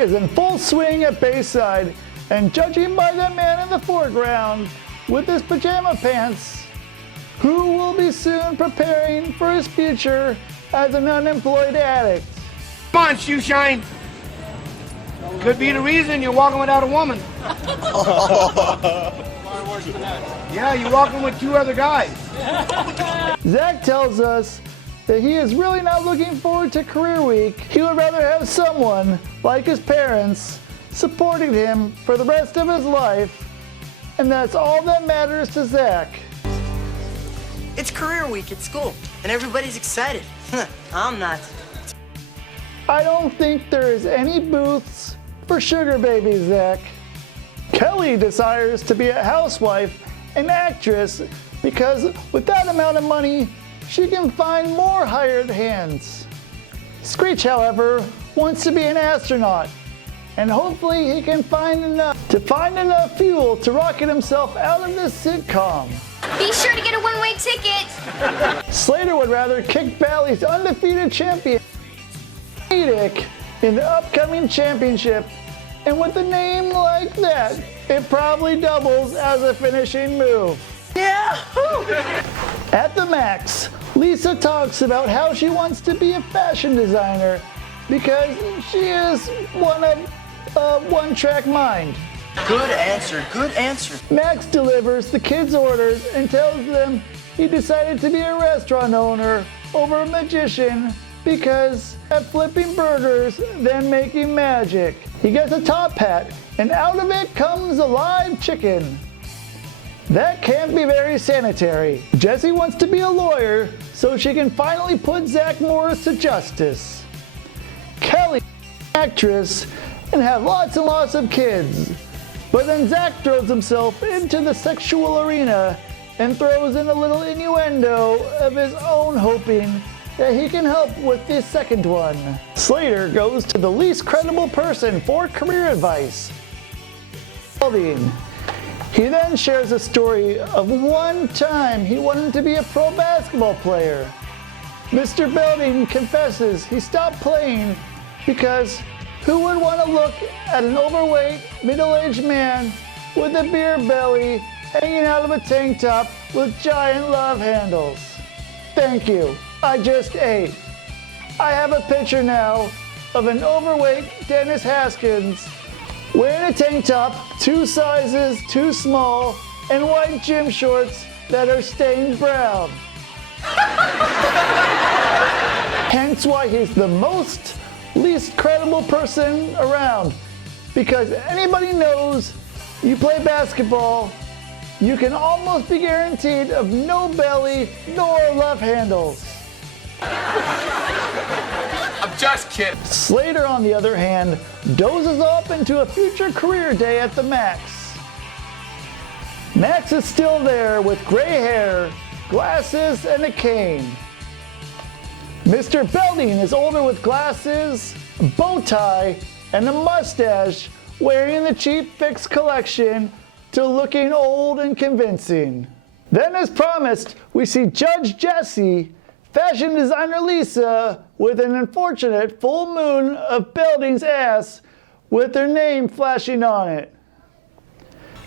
is in full swing at Bayside, and judging by the man in the foreground with his pajama pants, who will be soon preparing for his future as an unemployed addict. Come on, Shoeshine. Could be the reason you're walking without a woman. Yeah, you're walking with 2 other guys. Zack tells us that he is really not looking forward to Career Week. He would rather have someone, like his parents, supporting him for the rest of his life, and that's all that matters to Zack. It's Career Week at school, and everybody's excited. I'm not. I don't think there is any booths for sugar babies, Zack. Kelly desires to be a housewife and actress because with that amount of money, she can find more hired hands. Screech, however, wants to be an astronaut, and hopefully he can find enough fuel to rocket himself out of this sitcom. Be sure to get a one-way ticket. Slater would rather kick Bally's undefeated champion Needik in the upcoming championship, and with a name like that, it probably doubles as a finishing move. Yahoo! At the Max, Lisa talks about how she wants to be a fashion designer because she is one-track mind. Good answer, good answer. Max delivers the kids' orders and tells them he decided to be a restaurant owner over a magician because at flipping burgers, then making magic. He gets a top hat, and out of it comes a live chicken. That can't be very sanitary. Jessie wants to be a lawyer so she can finally put Zack Morris to justice. Kelly, actress, and have lots and lots of kids. But then Zack throws himself into the sexual arena and throws in a little innuendo of his own, hoping that he can help with the second one. Slater goes to the least credible person for career advice. He then shares a story of one time he wanted to be a pro basketball player. Mr. Belding confesses he stopped playing because who would want to look at an overweight, middle-aged man with a beer belly hanging out of a tank top with giant love handles? Thank you. I just ate. I have a picture now of an overweight Dennis Haskins wearing a tank top 2 sizes too small and white gym shorts that are stained brown. Hence why he's the least credible person around, because anybody knows you play basketball, you can almost be guaranteed of no belly nor love handles. I'm just kidding. Slater, on the other hand, dozes off into a future career day at the Max. Max is still there with gray hair, glasses, and a cane. Mr. Belding is older with glasses, a bow tie, and a mustache, wearing the Cheap Fix collection to looking old and convincing. Then, as promised, we see Judge Jessie, fashion designer Lisa, with an unfortunate full moon of Belding's ass with her name flashing on it.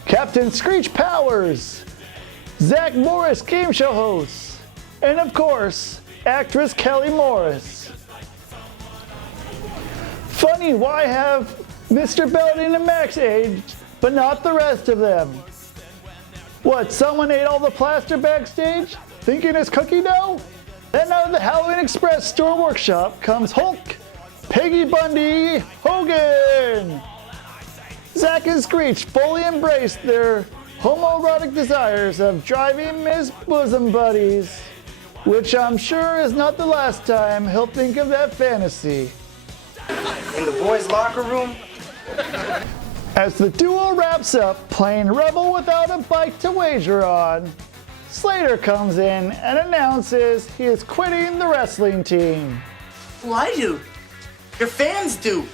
Captain Screech Powers, Zack Morris game show host, and of course, actress Kelly Morris. Funny, why have Mr. Belding and Max aged, but not the rest of them? What, someone ate all the plaster backstage, thinking it's cookie dough? Then out of the Halloween Express store workshop comes Hulk, Peggy Bundy, Hogan. Zack and Screech fully embrace their homoerotic desires of driving Miss Bosom Buddies, which I'm sure is not the last time he'll think of that fantasy. In the boys' locker room? As the duo wraps up playing Rebel without a bike to wager on, Slater comes in and announces he is quitting the wrestling team. Well, I do. Your fans do.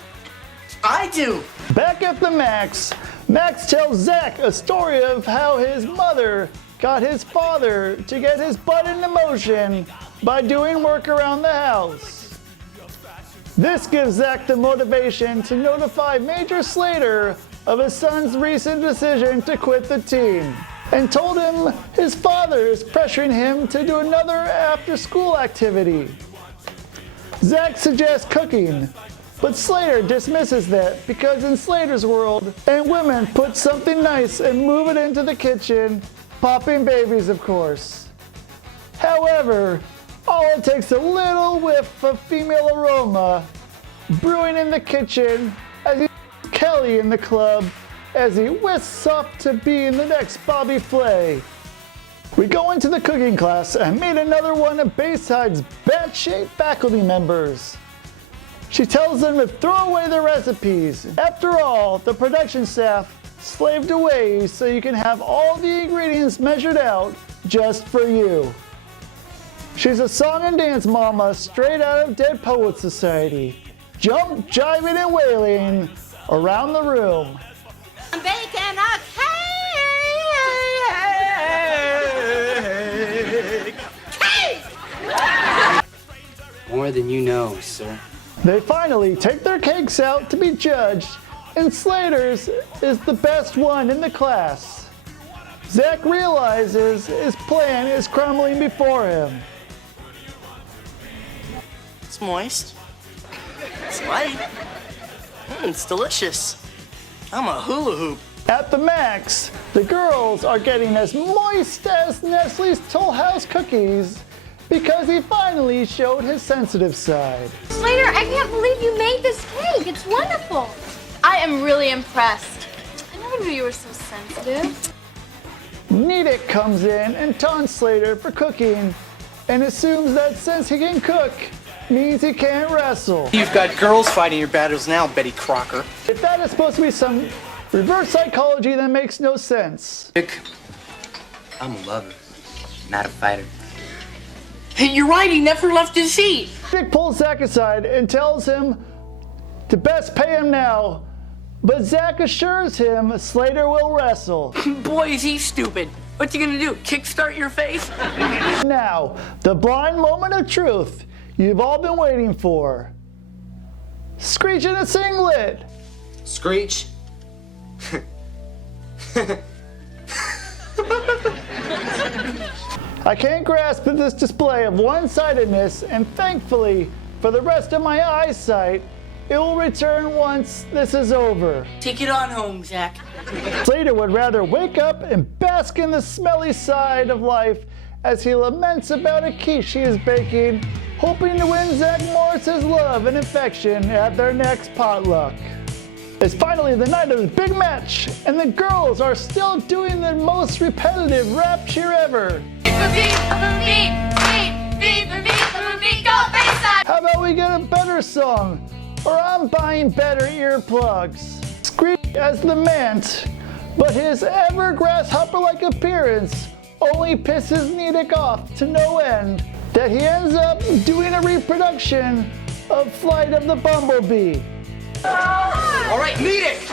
I do. Back at the Max, Max tells Zack a story of how his mother got his father to get his butt into motion by doing work around the house. This gives Zack the motivation to notify Major Slater of his son's recent decision to quit the team, and told him his father is pressuring him to do another after-school activity. Zack suggests cooking, but Slater dismisses that because in Slater's world, and women put something nice and move it into the kitchen, popping babies of course. However, all it takes a little whiff of female aroma brewing in the kitchen as he Kelly in the club as he whisks off to be in the next Bobby Flay. We go into the cooking class and meet another one of Bayside's bat-shaped faculty members. She tells them to throw away their recipes. After all, the production staff slaved away so you can have all the ingredients measured out just for you. She's a song and dance mama straight out of Dead Poets Society, jump, jiving, and wailing around the room. I'm baking a cake! More than you know, sir. They finally take their cakes out to be judged, and Slater's is the best one in the class. Zack realizes his plan is crumbling before him. It's moist. It's light. It's delicious. I'm a hula hoop. At the max, the girls are getting as moist as Nestle's Toll House cookies because he finally showed his sensitive side. Slater, I can't believe you made this cake. It's wonderful. I am really impressed. I never knew you were so sensitive. Needik comes in and taunts Slater for cooking and assumes that since he can cook, means he can't wrestle. You've got girls fighting your battles now, Betty Crocker. If that is supposed to be some reverse psychology, that makes no sense. I'm a lover, not a fighter. Hey, you're right, he never left his seat. Needik pulls Zack aside and tells him to best pay him now, but Zack assures him Slater will wrestle. Boy, is he stupid. What you gonna do, kickstart your face? Now, the blind moment of truth you've all been waiting for. Screech in a singlet. Screech? I can't grasp at this display of one-sidedness, and thankfully, for the rest of my eyesight, it will return once this is over. Take it on home, Zack. Slater would rather wake up and bask in the smelly side of life as he laments about a quiche he is baking, hoping to win Zack Morris's love and affection at their next potluck. It's finally the night of the big match, and the girls are still doing their most repetitive rap cheer ever. How about we get a better song, or I'm buying better earplugs. Screech as the Mant, but his ever grasshopper-like appearance only pisses Needik off to no end, that he ends up doing a reproduction of Flight of the Bumblebee. All right, Needik!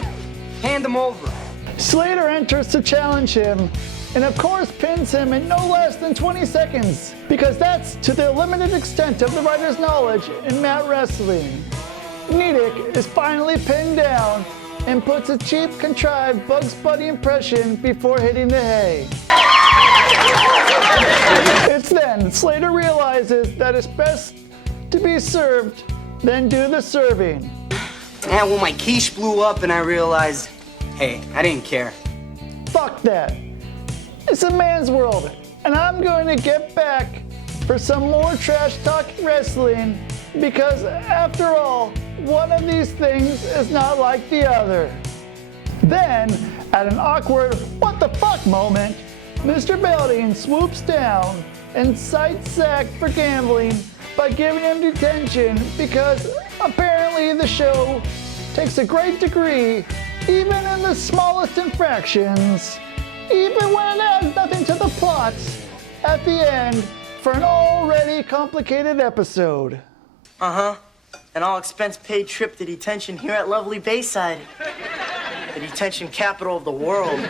Hand them over. Slater enters to challenge him, and of course pins him in no less than 20 seconds, because that's to the limited extent of the writer's knowledge in mat wrestling. Needik is finally pinned down and puts a cheap, contrived Bugs Bunny impression before hitting the hay. It's then Slater realizes that it's best to be served than do the serving. Yeah, well, my quiche blew up and I realized, hey, I didn't care. Fuck that. It's a man's world, and I'm going to get back for some more trash talk wrestling because, after all, one of these things is not like the other. Then, at an awkward what the fuck moment, Mr. Belding swoops down and cites Zack for gambling by giving him detention because apparently the show takes a great degree, even in the smallest infractions, even when it adds nothing to the plot at the end for an already complicated episode. Uh-huh. An all-expense-paid trip to detention here at lovely Bayside. The detention capital of the world.